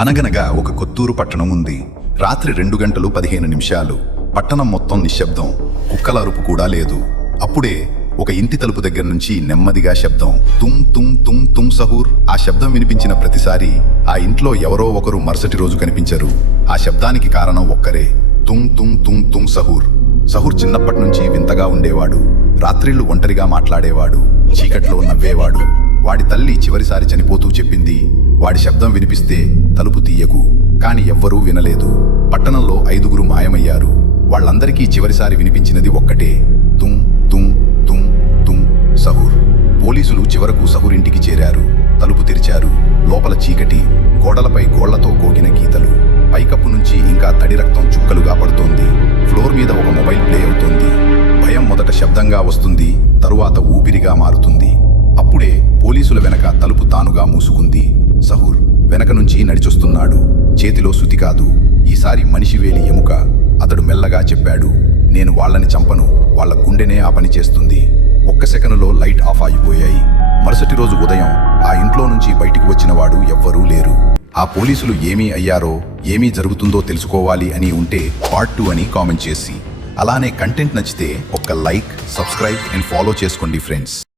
అనగనగా ఒక కొత్తూరు పట్టణం ఉంది. రాత్రి 2:15 పట్టణం మొత్తం నిశ్శబ్దం. కుక్కల అరుపు కూడా లేదు. అప్పుడే ఒక ఇంటి తలుపు దగ్గర నుంచి నెమ్మదిగా శబ్దం. తుమ్ తుమ్ తుమ్ తుమ్ సహూర్. ఆ శబ్దం వినిపించిన ప్రతిసారి ఆ ఇంట్లో ఎవరో ఒకరు మరుసటి రోజు కనిపించరు. ఆ శబ్దానికి కారణం ఒక్కరే. తుమ్ తుమ్ తుమ్ తుమ్ సహూర్. సహూర్ చిన్నప్పటి నుంచి వింతగా ఉండేవాడు. రాత్రిళ్లు ఒంటరిగా మాట్లాడేవాడు. చీకట్లో నవ్వేవాడు. వాడి తల్లి చివరిసారి చనిపోతూ చెప్పింది, వాడి శబ్దం వినిపిస్తే తలుపు తీయకు. కాని ఎవ్వరూ వినలేదు. పట్టణంలో 5గురు మాయమయ్యారు. వాళ్ళందరికీ చివరిసారి వినిపించినది ఒక్కటే, తుమ్ తుమ్ తుమ్ తుమ్ సహూర్. పోలీసులు చివరకు సహూర్ ఇంటికి చేరారు. తలుపు తెరిచారు. లోపల చీకటి, గోడలపై గోళ్లతో గోకిన గీతలు. పైకప్పు నుంచి ఇంకా తడి రక్తం చుక్కలుగా పడుతోంది. ఫ్లోర్ మీద ఒక మొబైల్ ప్లే అవుతోంది. భయం మొదట శబ్దంగా వస్తుంది, తరువాత ఊపిరిగా మారుతుంది. అప్పుడే పోలీసుల వెనక తలుపు తానుగా మూసుకుంది. సహూర్ వెనక నుంచి నడిచొస్తున్నాడు. చేతిలో సుతి కాదు, ఈసారి మనిషి వేలి ఎముక. అతడు మెల్లగా చెప్పాడు, నేను వాళ్ళని చంపను, వాళ్ళ గుండెనే ఆ పని చేస్తుంది. ఒక్క సెకనులో లైట్ ఆఫ్ అయిపోయాయి. మరుసటి రోజు ఉదయం ఆ ఇంట్లో నుంచి బయటికి వచ్చినవాడు ఎవ్వరూ లేరు. ఆ పోలీసులు ఏమీ అయ్యారో, ఏమీ జరుగుతుందో తెలుసుకోవాలి అని ఉంటే పార్ట్ 2 అని కామెంట్ చేసి, అలానే కంటెంట్ నచ్చితే ఒక్క లైక్, సబ్స్క్రైబ్ అండ్ ఫాలో చేసుకోండి ఫ్రెండ్స్.